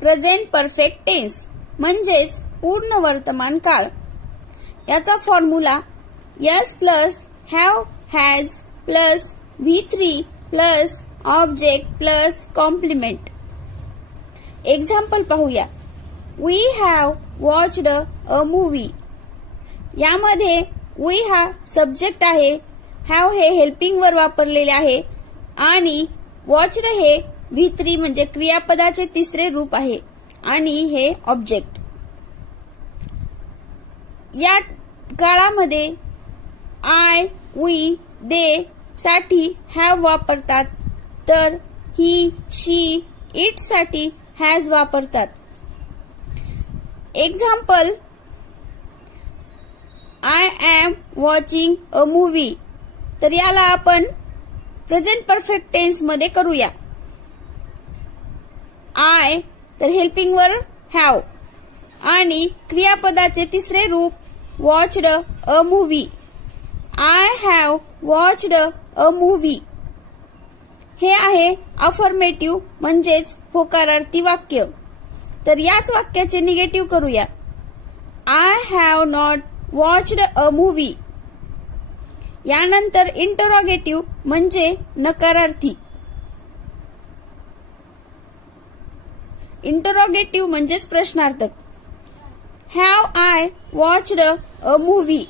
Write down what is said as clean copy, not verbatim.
Present perfect tense म्हणजेच पूर्ण वर्तमान काळ. याचा formula S plus have has plus V3 plus object plus complement. Example पाहूया. We have watched a movie. यामध्ये वी हा सब्जेक्ट आहे, हॅव हे हेल्पिंग वर वापरलेले आहे आणि वॉच्ड हे V3 म्हणजे क्रियापदाचे तिसरे रूप आहे आणि हे ऑब्जेक्ट. या काळामध्ये आय, वी, दे साठी हॅव वापरतात, तर ही, शी, इट साठी हॅज वापरतात. Example I am watching a movie. तर याला आपण प्रेझेंट परफेक्ट टेन्स मध्ये करूया. आय तर हेल्पिंग वर हॅव आणि क्रियापदाचे तिसरे रूप watched a movie. I have watched a movie. हे आहे अफर्मेटिव्ह म्हणजेच होकारार्थी वाक्य. तर याच वाक्याचे निगेटिव्ह करूया. I have not watched a movie. यानंतर इंटरोगेटिव्ह म्हणजे नकारार्थी. इंटरोगेटिव्ह म्हणजेच प्रश्नार्थक. Have I watched a movie.